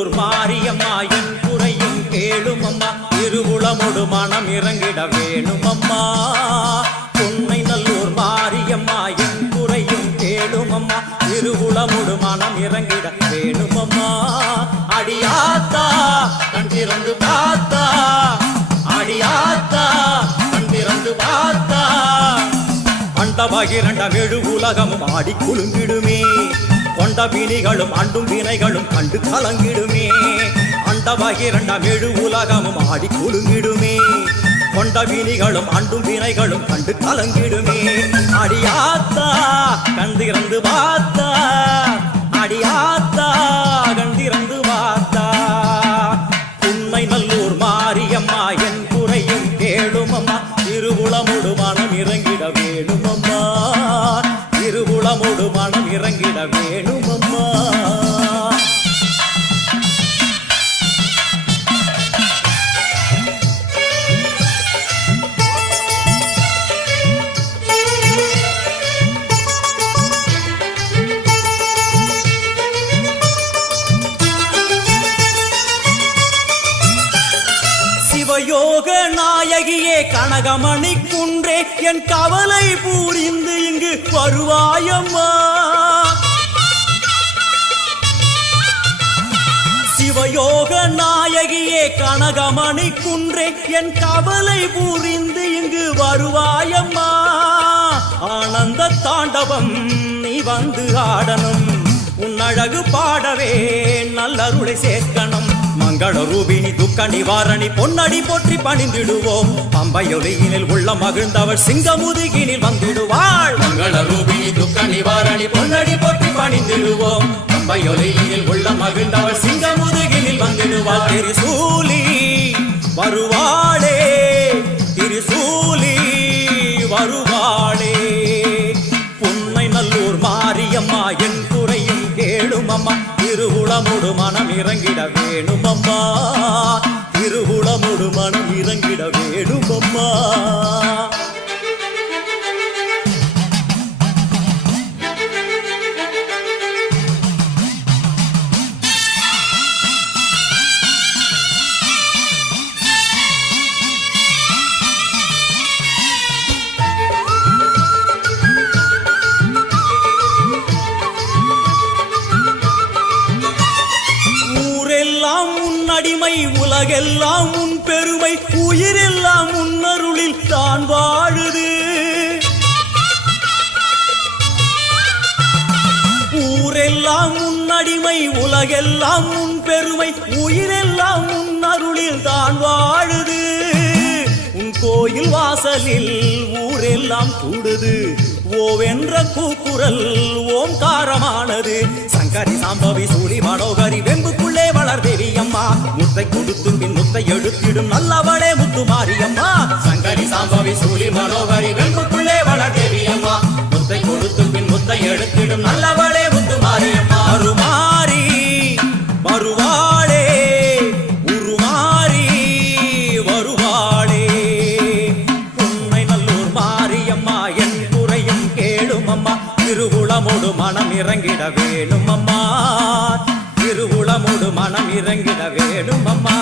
நல்லூர் மாரியம்மா என் குறையும் கேளும் அம்மா திருவுளமொடு மனம் இறங்கிட வேணும் அம்மா பொன்னை நல்லூர் மாரியம்மா என் குறையும் கேளும் அம்மா திருவுளமொடு மனம் இறங்கிட வேணும் அம்மா அடியாத்தா கண் திறந்து பார்த்தா அடியாத்தா கண் திறந்து பார்த்தா அண்டபகிரண்ட வெடு உலகமும் ஆடி குலுங்கிடுமே கொண்ட வினிகளும் அண்டும் வினைகளும் கண்டு கலங்கிடுமே அண்டபகிரண்ட வெடு உலகமும் ஆடி குலுங்கிடுமே கொண்ட வினிகளும் அண்டும் வினைகளும் கண்டு கலங்கிடுமே அடியாத்தா கண் திறந்து பார்த்தா அடியாத்தா கண் திறந்து பார்த்தா உண்மை நல்லூர் மாரியம்மா என் குறையும் கேளும் அம்மா திருவுளமொடு மனம் இறங்கிட வேணும் அம்மா திருவுளமொடு மனம் இறங்கிட வேணும் அம்மா யோக நாயகியே கனகமணி குன்றே என் கவலை பூரிந்து இங்கு வருவாயம்மா சிவயோக நாயகியே கனகமணி குன்றே என் கவலை பூரிந்து இங்கு வருவாயம்மா ஆனந்த தாண்டவம் நீ வந்து ஆடணும் உன் அழகு பாடவே நல்லருளை சேர்க்கணும் மங்கள ரூபினி துக்க நிவாரணி பொன்னடி போற்றி பணிந்திடுவோம் பம்பையொலியினில் உள்ள மகிழ்ந்தவள் சிங்கமுதுகினில் வந்திடுவாள் மங்கள ரூபினி துக்க நிவாரணி பொன்னடி போற்றி பணிந்திடுவோம் பம்பையொலியினில் உள்ள மகிழ்ந்தவள் சிங்கமுதுகினில் வந்திடுவாள் திரிசூலி வருவாளே திரிசூலி வருவாளே பொன்னை நல்லூர் மாரியம்மா என் குறையும் கேளும் அம்மா திருவுளமொடு மனம் இறங்கிட வேணும் அம்மா திருவுளமொடு மனம் இறங்கிட வேணும் அம்மா அடிமை உலகெல்லாம் உன் பெருமை உயிரெல்லாம் உன்னருளில் தான் வாழுது ஊரெல்லாம் உன்னடிமை உலகெல்லாம் உன் பெருமை உயிரெல்லாம் உன்னருளில் தான் வாழுது உன் கோயில் வாசலில் ஊரெல்லாம் கூடுது ஓவென்ற கூக்குரல் ஓம்காரமானது சங்கரி சாம்பவி சூரி மனோகரி வெம்புக்குள்ளே வளர் தேவி அம்மா முத்தை கொடுத்தும் பின் முத்தை எடுத்திடும் நல்லவளே முத்து மாரியம்மா சங்கரி சாம்பவி சூரி மனோகரி வெம்புக்குள்ளே வளர் தேவி அம்மா முத்தை கொடுத்தும் பின் முத்தை எடுத்திடும் நல்லவளே முத்து மாரியம்மா அருமாரி வருவாளே உருமாறி வருவாளே பொன்னை நல்லூர் மாரியம்மா என் குறையும் கேளும் அம்மா திருவுளமொடு மனம் இறங்கிட வேணும் அம்மா திருவுளமொடு மனம் இறங்கிட வேணும் அம்மா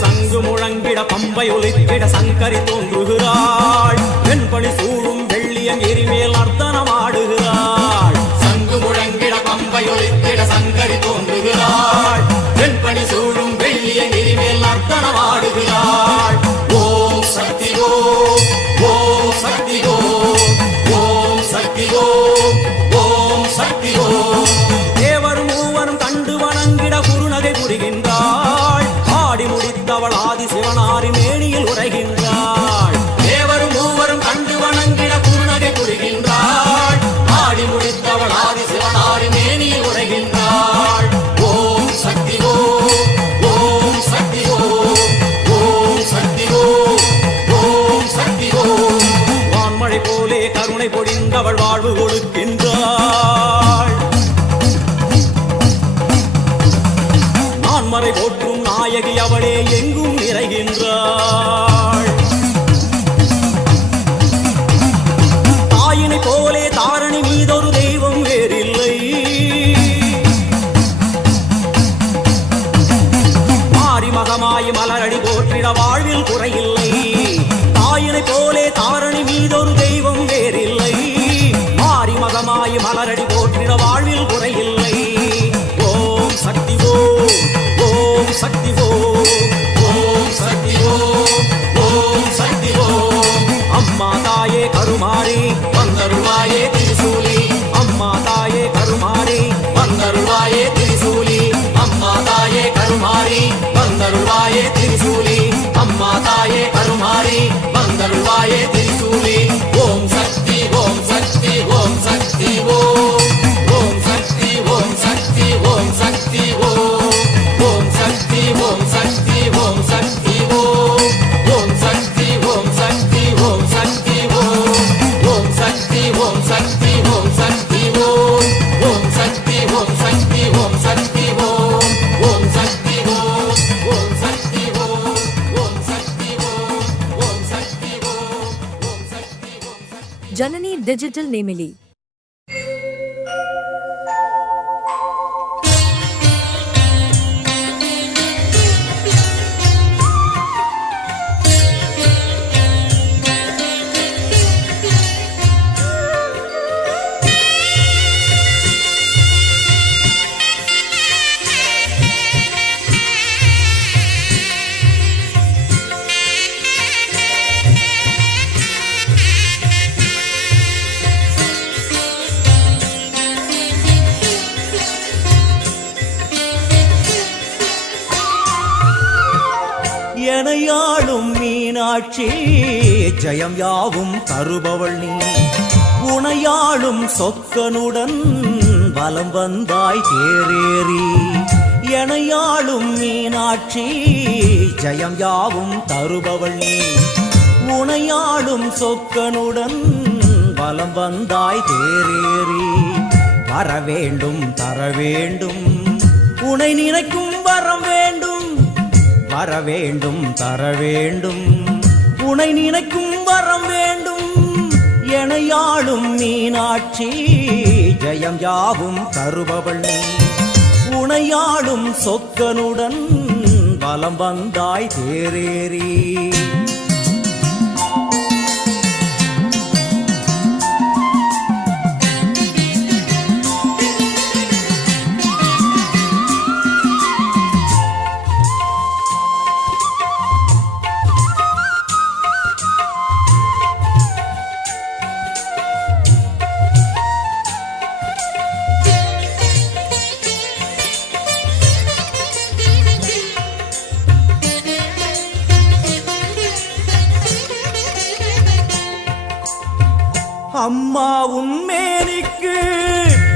சங்கு முழங்கிட பம்பை ஒலித்திட சங்கரி தோன்றுகிறாள் வெண்பணி சூடும் வெள்ளியம் எரிமேல் அர்த்தனம் ஆடுகிறாள் சங்கு முழங்கிட பம்பை ஒலித்திட சங்கரி தோன்றுகிறாள் வெண்பணி சூடும் வெள்ளியம் எரிமேல் அர்த்தனம் ஆடுகிறாள் ஓம் சக்தி ஓம் ஓம் சக்தி ஓம் ஓம் சக்தி ஓம் ஓம் சக்தி ஓம் தேவரும் மூவரும் கண்டு வணங்கிட குருநகை புரிகின்றாள் ஆடி முடித்தவள் ஆதி சிவனாரி மேனியில் உரைகின்றாள் தாரணி மீதொரு தெய்வம் வேறில்லை. மாறி மகமாய் மலரடி போற்றிட வாழ்வில் குறையில்லை. ஓம் சக்தி ஓம், ஓம் சக்தி ஓம், ஓம் சக்தி ஓம், ஓம் சக்தி ஓம். அம்மா தாயே கருமாரி வந்தருள்வாயே திரிசூலி. அம்மா தாயே கருமாரி வந்தருள்வாயே திரிசூலி. அம்மா தாயே கருமாரி வந்தருள்வாயே திரிசூலி. அம்மா தாயே கருமாரி வந்தருள்வாயே திரிசூலி. ஓம் சக்தி ஓம் சக்தி ஓம் சக்தி ஓம், ஓம் சக்தி ஓம் சக்தி ஓம் சக்தி ஓம், ஓம் சக்தி ஓம் சக்தி ஓம் சக்தி ஓம், ஓம் சக்தி ஓம் சக்தி ஓம் சக்தி ஓம், ஓம் சக்தி ஓம் சக்தி ஓம் சக்தி ஓம், ஓம் சக்தி ஓம் சக்தி ஓம் சக்தி ஓம், ஓம் சக்தி ஓம், ஓம் சக்தி ஓம், ஓம் சக்தி ஓம், ஓம் சக்தி ஓம், ஓம் சக்தி ஓம். ஜனனி டிஜிட்டல் நேமிலி. எனையாளும் மீனாட்சி ஜெயம் யாவும் தருபவள் நீ. உனையாளும் சொக்கனுடன் வலம் வந்தாய் தேரேறி. எனையாளும் மீனாட்சி ஜெயம் யாவும் தருபவள் நீ. உனையாளும் சொக்கனுடன் வலம் வந்தாய் தேரேறி. வர வேண்டும் தர வேண்டும் உனை நினைக்கும் வரம் வேண்டும். வர வேண்டும் தர வேண்டும் உனை நினைக்கும் வரம் வேண்டும். எனையாளும் மீனாட்சி ஜெயம் யாவும் தருபவள் நீ. உனையாளும் சொக்கனுடன் வலம் வந்தாய் தேரேறி. அம்மா உன்மேனிக்கு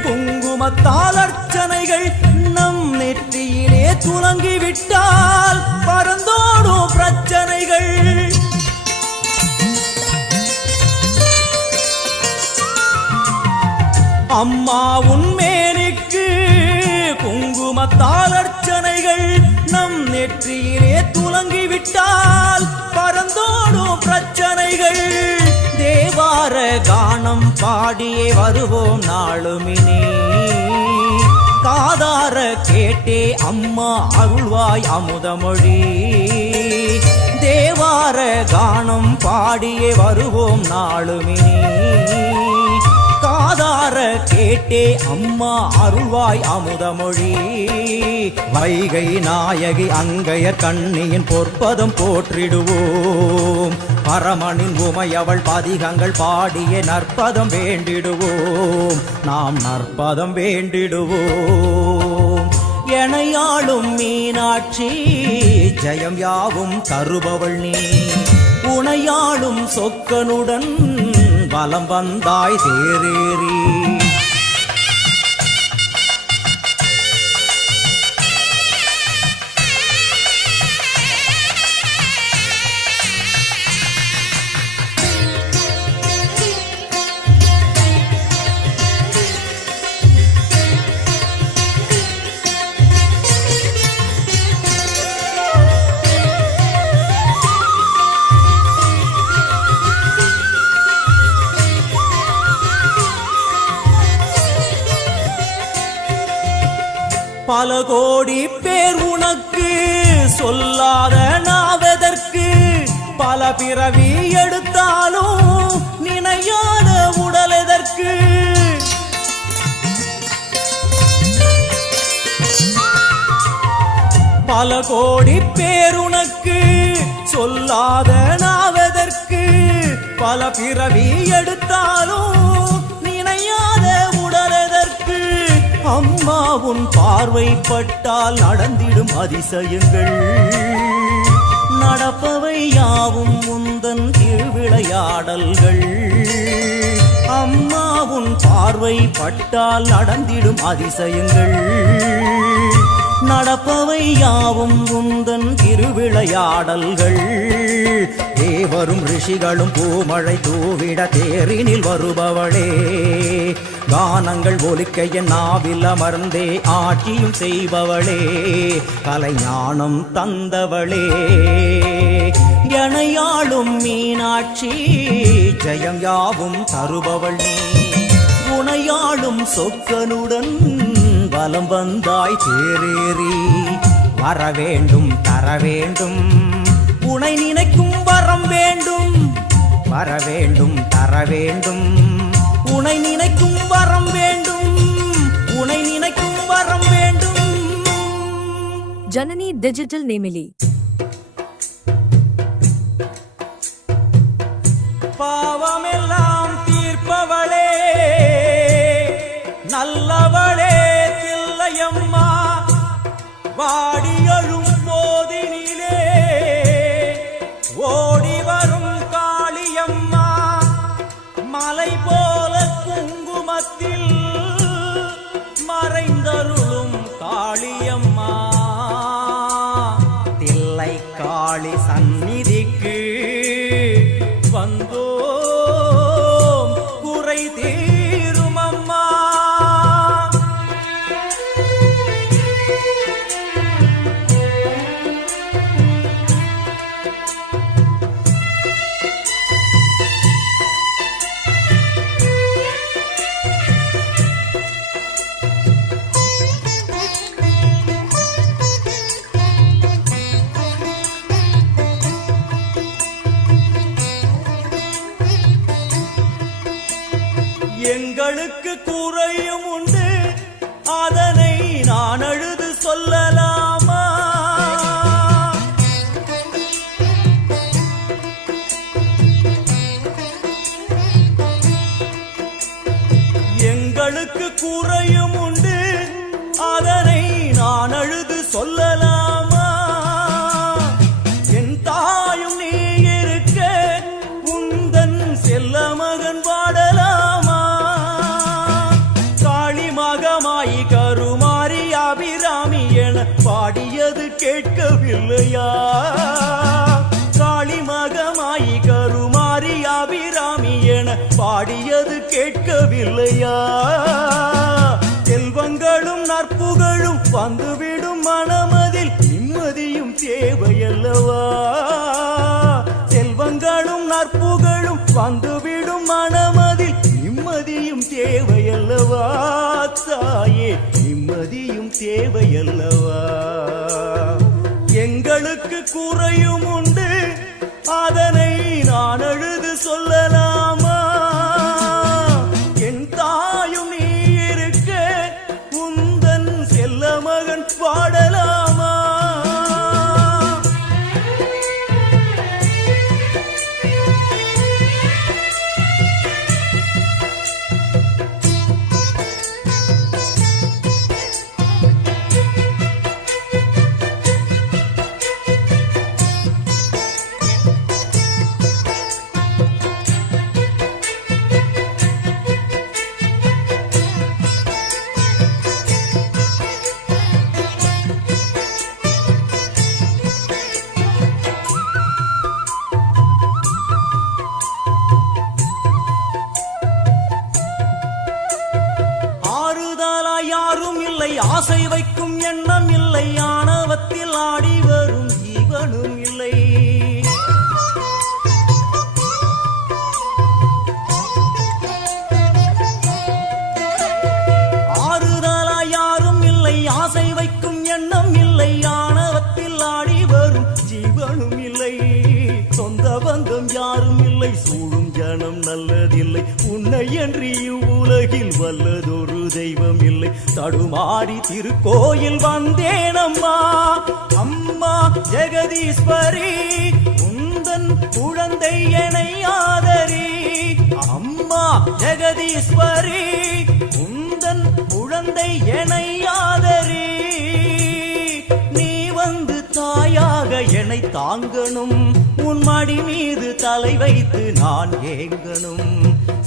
குங்குமத்தால் அர்ச்சனைகள் நம் நெற்றியிலே துலங்கிவிட்டால் பறந்தோடும் பிரச்சனைகள். அம்மா உன்மேனிக்கு குங்குமத்தால் அர்ச்சனைகள் நம் நெற்றியிலே துலங்கிவிட்டால் பறந்தோடும் பிரச்சனைகள். தேவார கானம் பாடியே வருவோம் நாளுமினே. காதார கேட்டே அம்மா அருள்வாய் அமுதமொழி. தேவார கானம் பாடியே வருவோம் நாளுமினே. காதார கேட்டே அம்மா அருள்வாய் அமுதமொழி. வைகை நாயகி அங்கைய கண்ணியின் பொற்பதம் போற்றிடுவோம். பரமனின் உமையவள் பதிகங்கள் பாடிய நற்பதம் வேண்டிடுவோம். நாம் நற்பதம் வேண்டிடுவோம். எனையாளும் மீனாட்சி ஜெயம் யாவும் தருபவள் நீ. உனையாளும் சொக்கனுடன் வலம் வந்தாய் தேரேறி. பல கோடி பேர் உனக்கு சொல்லாத நாவதற்கு பல பிறவி எடுத்த எடுத்தாலும் நினையாத உடல் எதற்கு? பல கோடி பேருனக்கு சொல்லாத நாவதற்கு? பல பிறவி எடுத்தாலும் நினையாத உடல் எதற்கு? அம்மா உன் பார்வைப்பட்டால் நடந்திடும் அதிசயங்கள், நடப்பவை யாவும் உந்தன் திருவிளையாடல்கள். அம்மா உன் பார்வைப்பட்டால் நடந்திடும் அதிசயங்கள், நடப்பவை யாவும் உந்தன் திருவிளையாடல்கள். தேவரும் ரிஷிகளும் பூமழை தூவிட தேரினில் வருபவளே, கானங்கள் ஒலிக்க என் நாவில் அமர்ந்தே ஆட்சியும் செய்பவளே, கலைஞானம் தந்தவளே. எனையாளும் மீனாட்சி ஜெயம் யாவும் தருபவள் நீ, உனையாளும் சொக்கனுடன் வலம் வந்தாய் தேரேறி. வரவேண்டும் தரவேண்டும் உனை நினைக்கும் வரம் வேண்டும், வரவேண்டும் தரவேண்டும் உனை நினைக்கும் வரம் வேண்டும், உனை நினைக்கும் வரம் வேண்டும். ஜனனி டிஜிட்டல் நேமிலி. பாவமெல்லாம் தீர்ப்பவளே, நல்லவளே தில்லையம்மா, வாடியழும் போதினிலே ஓடி வரும் காளியம்மா, மலை போல குங்குமத்தில் மறைந்தருளும் காளியம்மா. தில்லை காளி சந்நிதிக்கு வந்தோம் குறை தீரும் அம்மா. எங்களுக்கு குறையும் உண்டு, அதனை நான் அழுது சொல்லலாமா? எங்களுக்கு குறையும் உண்டு, அதனை நான் அழுது சொல்லலாமா? என் தாயும் நீ இருக்க உந்தன் செல்ல மகன் வாடலாமா? காளிமகமாயி கருமாரி அபிராமி என பாடியது கேட்கவில்லையா? காளிமகமாயி கருமாரி அபிராமி என பாடியது கேட்கவில்லையா? செல்வங்களும் நற்புகழும் வந்துவிடும் மனமதில் நிம்மதியும் தேவையல்லவா? செல்வங்களும் நற்புகழும் வந்துவிடும் மனமதில் நிம்மதியும் தேவையல்லவா? தாயே நிம்மதியும் தேவையல்லவா? எங்களுக்கு குறையும் உண்டு, அதனை நான் அழுது சொல்லலாமா? என் தாயும் நீ இருக்க உந்தன் செல்ல மகன் பாடலாமா? யாரும் இல்லை, ஆசை வைக்கும் எண்ணம் இல்லை, ஆணவத்தில் ஆடி வரும் ஜீவனும் இல்லை. ஆறுதலா யாரும் இல்லை, ஆசை வைக்கும் எண்ணம் இல்லை, ஆணவத்தில் ஆடி வரும் ஜீவனும் இல்லை. சொந்த பந்தம் யாரும் இல்லை, உனையன்றி இவ்வுலகில் வல்லதொரு தெய்வம் இல்லை. தடுமாறி திருக்கோயில் வந்தேனம்மா. அம்மா ஜெகதீஸ்வரி உந்தன் குழந்தை என்னை ஆதரி. அம்மா ஜெகதீஸ்வரி உந்தன் குழந்தை என்னை ஆதரி. நீ வந்து தாயாக என்னை தாங்கணும். உன் மடி மீது தலை வைத்து நான் ஏங்கணும்.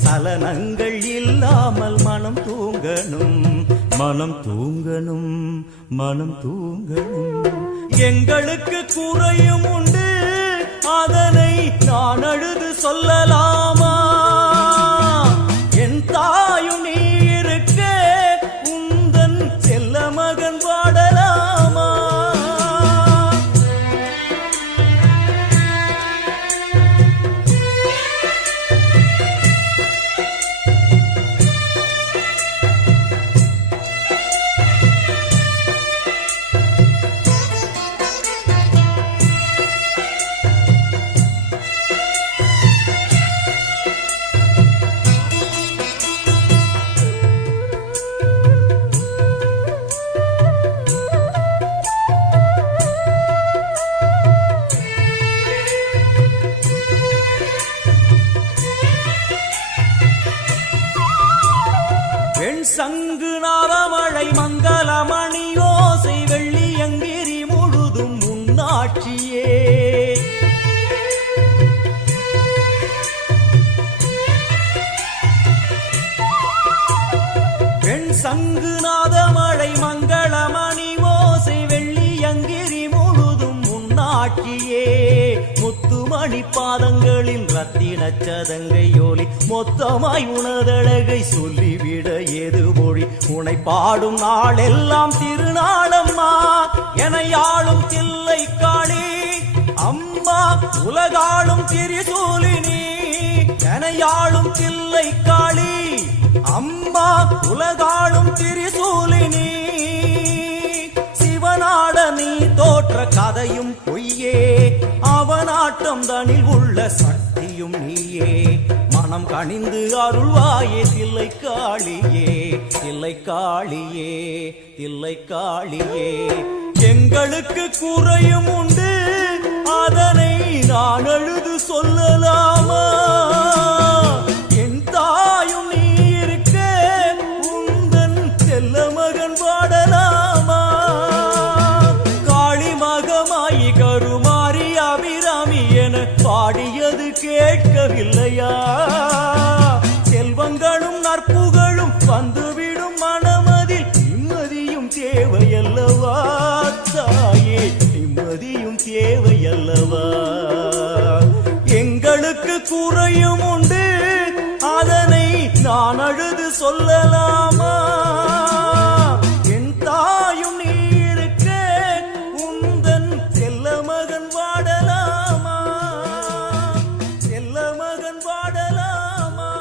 சலனங்கள் இல்லாமல் மனம் தூங்கணும். மனம் தூங்கணும். மனம் தூங்கணும். எங்களுக்கு குறையும் உண்டு, அதனை நான் அழுது சொல்லலாமா? என் தாயும் நீ இருக்க உந்தன் செல்ல மகன் வாடலாமா? சங்கு நாரமழை மங்களமணி யோசை வெள்ளியங்கிரி முழுதும் உன்னாட்சியே. பெண் சங்கு நாதமழை மங்களமணி ஓசை வெள்ளியங்கிரி முழுதும் உன்னாட்சியே. முத்துமணி பாதங்களின் ரத்தின சதங்கையோலி மொத்தமாய் உனதழகை சொல்லிவிட ஏது மொழி? உனை பாடும் நாளெல்லாம் திருநாளம்மா. எனையாளும் தில்லை காளி அம்மா உலகாளும் திரிசூலினி. எனையாளும் தில்லை காளி அம்மா உலகாளும் திரிசூலினி. சிவனாட நீ தோற்ற கதையும் பொய்யே, அவனாட்டம் தனில் உள்ள சக்தியும் நீயே. மனம் கனிந்து அருள்வாயே தில்லை காளியே. தில்லை காளியே. தில்லை காளியே. எங்களுக்கு குறையும் உண்டு, அதனை நான் அழுது சொல்லலாமா? என் தாயும் நீ இருக்க உந்தன் செல்ல மகன் வாடலாமா? காளி மகமாயி கருமாறி அபிராமி என பாடியது கேட்கவில்லையா? செல்வங்களும் நற்புகழும் வந்துவிடும் மனமதில் நிம்மதியும் தேவையல்லவா? தாயே நிம்மதியும் தேவையல்லவா? எங்களுக்கு குறையும் உண்டு, அதனை நான் அழுது சொல்லலாமா? என் தாயும் நீ இருக்க உந்தன் செல்ல மகன் வாடலாமா? செல்ல மகன் வாடலாமா?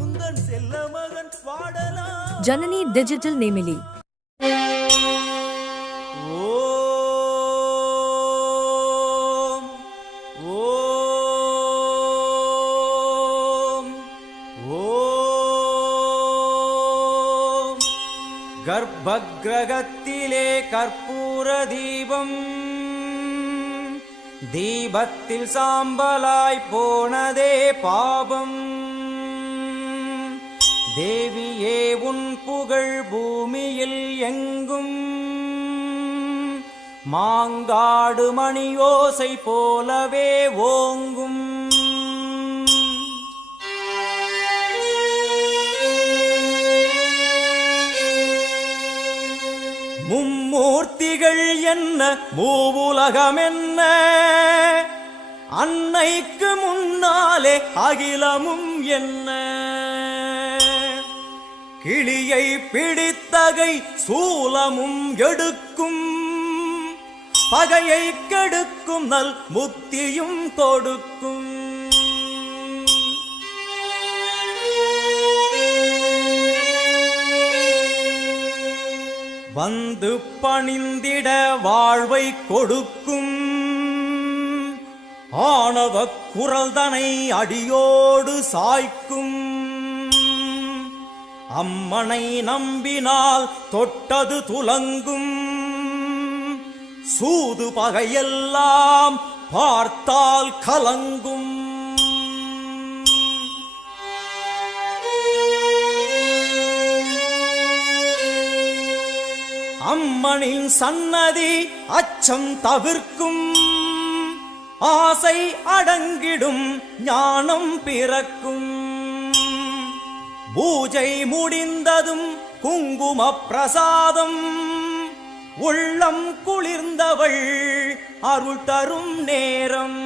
உந்தன் செல்ல மகன் வாடலாமா? जननी डिजिटल नेमिली. ஓம் ஓம் ஓம். கர்ப்பக்கிரகத்திலே கற்பூர தீபம், தீபத்தில் சாம்பலாய் போனதே பாபம். தேவியே உன் புகழ் பூமியில் எங்கும், மாங்காடு மணியோசை போலவே ஓங்கும். மும்மூர்த்திகள் என்ன மூவுலகம் என்ன, அன்னைக்கு முன்னாலே அகிலமும் என்ன. கிளியை பிடித்தகை சூலமும் எடுக்கும், பகையை கெடுக்கும் நல் முக்தியும் கொடுக்கும். வந்து பணிந்திட வாழ்வை கொடுக்கும், ஆணவ குரல் தனை அடியோடு சாய்க்கும். அம்மனை நம்பினால் தொட்டது துலங்கும், சூது பகையெல்லாம் பார்த்தால் கலங்கும். அம்மனின் சன்னதி அச்சம் தவிர்க்கும், ஆசை அடங்கிடும் ஞானம் பிறக்கும். பூஜை முடிந்ததும் குங்கும பிரசாதம், உள்ளம் குளிர்ந்தவள் அருள் தரும் நேரம்.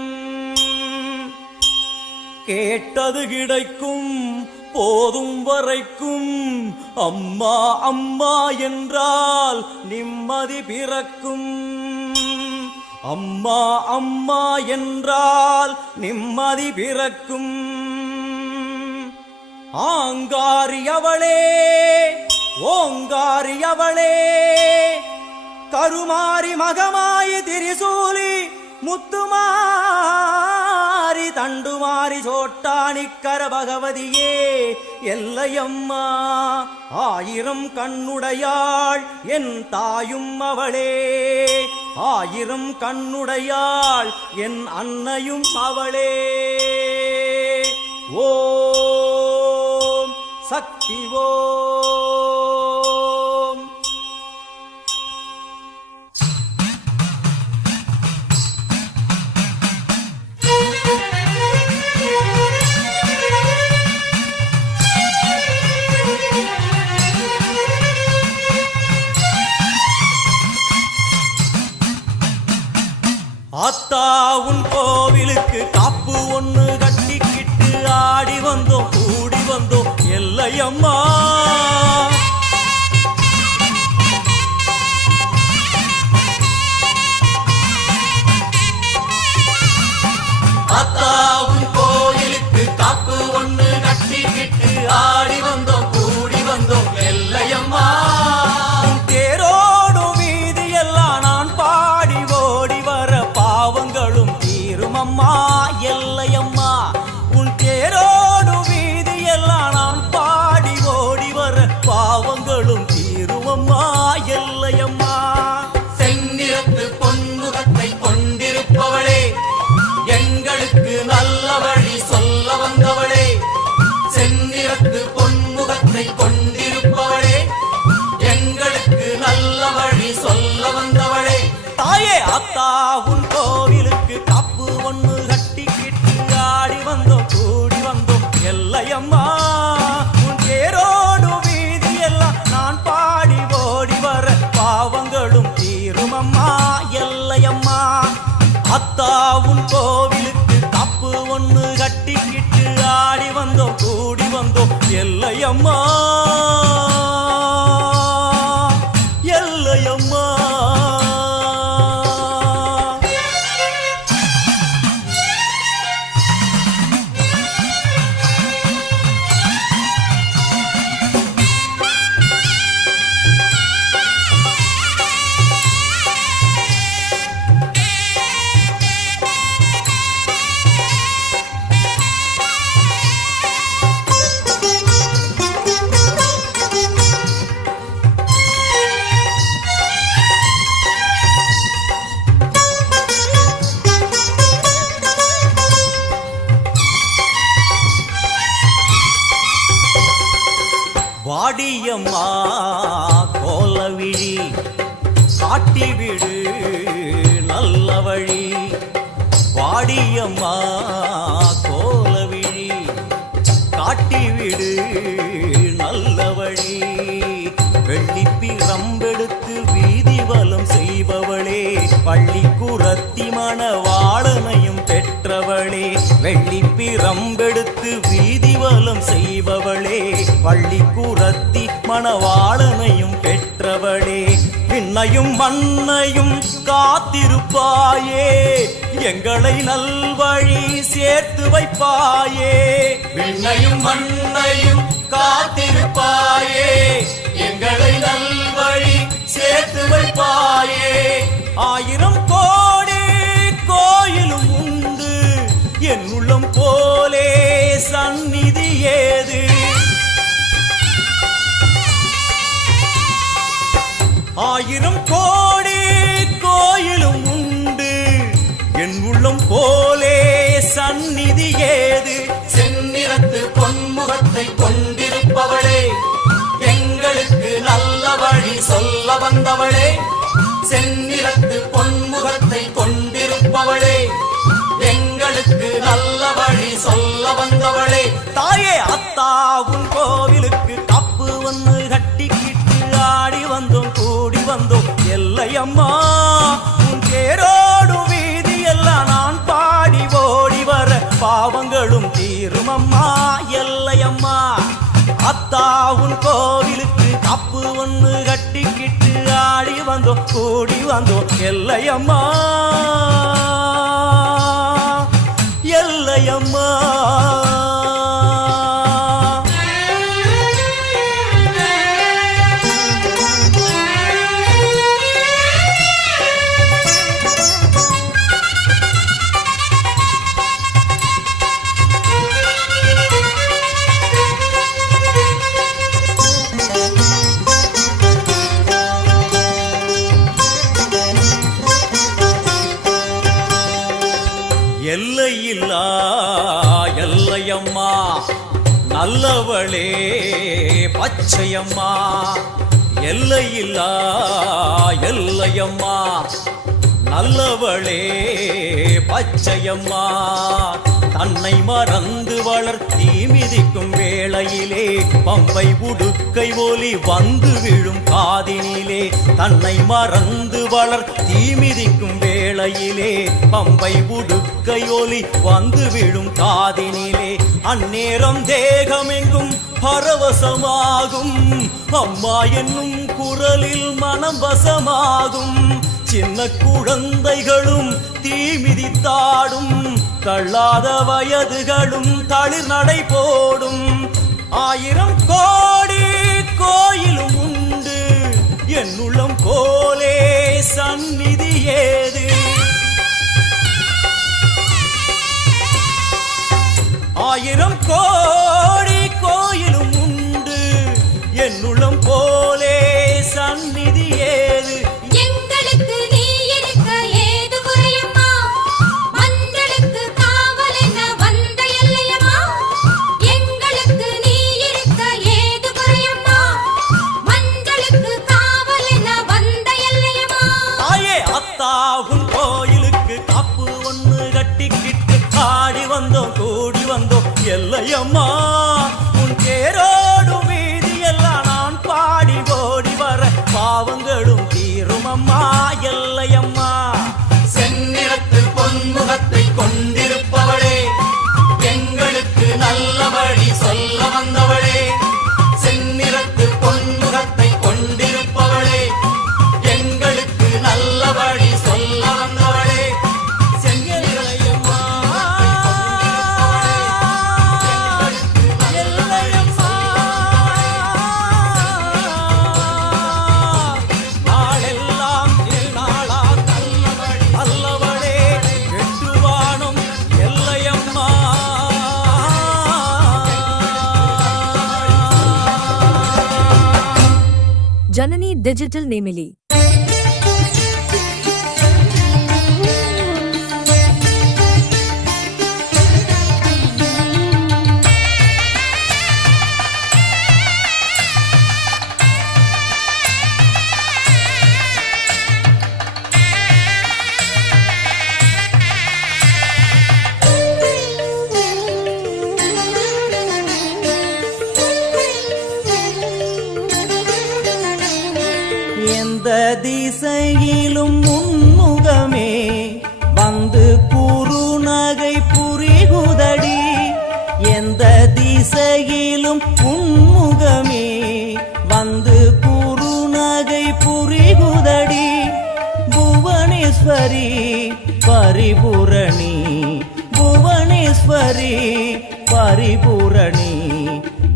கேட்டது கிடைக்கும் போதும் வரைக்கும், அம்மா அம்மா என்றால் நிம்மதி பிறக்கும். அம்மா அம்மா என்றால் நிம்மதி பிறக்கும். ஆங்காரியவளே ஓங்காரியவளே, கருமாரி மகமாயி திரிசூலி முத்துமாரி தண்டுமாரி சோட்டானிக்கர பகவதியே எல்லையம்மா. ஆயிரம் கண்ணுடையாள் என் தாயும் அவளே, ஆயிரம் கண்ணுடையாள் என் அன்னையும் அவளே. ஓம் சக்தி ஓம். ஆத்தா உன் கோவிலுக்கு காப்பு ஒண்ணு கட்டிக்கிட்டு ஆடி வந்தோம் கூடி வந்தோம் எல்லையம்மா. ஆத்தா உன் கோவிலுக்கு காப்பு ஒண்ணு கட்டிக்கிட்டு ஆடி வந்தோம் கூடி வந்தோம் எல்லையம்மா. தேரோடும் வீதி எல்லாம் நான் பாடி ஓடி வர பாவங்களும் தீருமம்மா எல்லையம்மா. உன் தேரோடும் வீதி எல்லாம் நான் பாடி ஓடி வர பாவங்களும் தீருமம்மா எல்லையம்மா. செந்நிறத்து பொன்முகத்தை கொண்டிருப்பவளே, எங்களுக்கு நல்ல வழி சொல்ல வந்தவளே. செந்நிறத்து பொன்முகத்தை கொண்டிருப்பவளே, எங்களுக்கு நல்ல வழி சொல்ல வந்தவளே. தாயே ஆத்தா உன் கோவிலுக்கு காப்பு ஒண்ணு கட்டிக்கிட்டு ஆடி வந்தோம் கூடி வந்தோம் எல்லையம்மா. உன் தேரோடு வீதி எல்லாம் நான் பாடி ஓடி வர பாவங்களும் தீருமம்மா எல்லையம்மா. அத்தா உன் கோவிலுக்கு காப்பு ஒண்ணு கட்டிக்கிட்டு ஆடி வந்தோம் கூடி வந்தோம் எல்லையம்மா எல்லையம்மா. வாடியம்மா கோலவிழி காட்டிவிடு நல்ல வழி. வாடியம்மா கோலவிழி காட்டிவிடு நல்ல வழி. வெள்ளிப்பிரம்பெடுத்து வீதி வலம் செய்பவளே, பள்ளி குரத்தி மணவாளனையும் பெற்றவளே. வெள்ளிப்பிரம்பெடுத்து வீதி வலம் செய்பவளே, பள்ளி குரத்தி மணவாளனையும் பெற்றவளே. விண்ணையும் மண்ணையும் காத்திருப்பாயே, எங்களை நல்வழி சேர்த்து வைப்பாயே. விண்ணையும் மண்ணையும் காத்திருப்பாயே, எங்களை நல்வழி சேர்த்து வைப்பாயே. ஆயிரம் கோடி கோயிலும் உண்டு, என் உள்ளம் போலே சந்நிதி ஏது. ஆயிரம் கோடி கோயிலும் உண்டு, என் உள்ளம் போலே சந்நிதி ஏது. செந்நிறத்து பொன்முகத்தை கொண்டிருப்பவளே, எங்களுக்கு நல்ல வழி சொல்ல வந்தவளே. செந்நிறத்து பொன்முகத்தை கொண்டிருப்பவளே, எங்களுக்கு நல்ல வழி சொல்ல வந்தவளே. தாயே அத்தாவும் கோவிலுக்கு கப்பு ஒன்று கட்டிக்கிட்டு ஆடி வந்தோம் கூடி வந்தோம் எல்லையம்மா. உன் தேரோடும் வீதி எல்லாம் நான் பாடி ஓடி வர பாவங்களும் தீரும் அம்மா எல்லையம்மா. அத்தாவும் கோவிலுக்கு கப்பு ஒன்று கட்டிக்கிட்டு ஆடி வந்தோம் கூடி வந்தோம் எல்லையம்மா எல்லையம்மா. எல்லையில்லா எல்லையம்மா, நல்லவளே பச்சையம்மா. எல்லையில்லா எல்லையம்மா, நல்லவளே பச்சையம்மா. தன்னை மறந்து வளர் தீ மிதிக்கும் வேளையிலே பம்பை உடுக்கை ஒலி வந்து விழும் காதினிலே. தன்னை மறந்து வளர் தீ மிதிக்கும் வேளையிலே பம்பை உடுக்கை ஒலி வந்து விழும் காதினிலே. அந்நேரம் தேகமெங்கும் பரவசமாகும், அம்மா என்னும் குரலில் மனம் வசமாகும். சின்ன குழந்தைகளும் தீ மிதித்தாடும், தள்ளாத வயதுகளும் தளிர் நடை போடும். ஆயிரம் கோடி கோயிலும் உண்டு, என் உள்ளம் போலே சந்நிதி ஏது. ஆயிரம் கோடி கோயிலும் உண்டு, என் உள்ளம் போலே சந்நிதி ஏது. கூடி வந்தோம் எல்லையம்மா, உன் தேரோடும் வீதி எல்லாம் நான் பாடி ஓடி வர பாவங்களும் தீரும் அம்மா எல்லையம்மா. செந்நிறத்து பொன்முகத்தை கொண்டிருப்பவளே, எங்களுக்கு நல்ல வழி சொல்ல வந்தவளே. செந்நிறத்து பொன்முகத்தை கொண்டிருப்பவளே, எங்களுக்கு நல்ல வழி சொல்ல வந்தவளே. जननी डिजिटल नेमिली. எந்த திசையிலும் முன்முகமே வந்து குறுநகை புரிகுதடி. எந்த திசையிலும் முன்முகமே வந்து குறுநகை புரிகுதடி. புவனேஸ்வரி பரிபூரணி, புவனேஸ்வரி பரிபூரணி,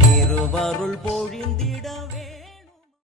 திருவருள் பொழிந்த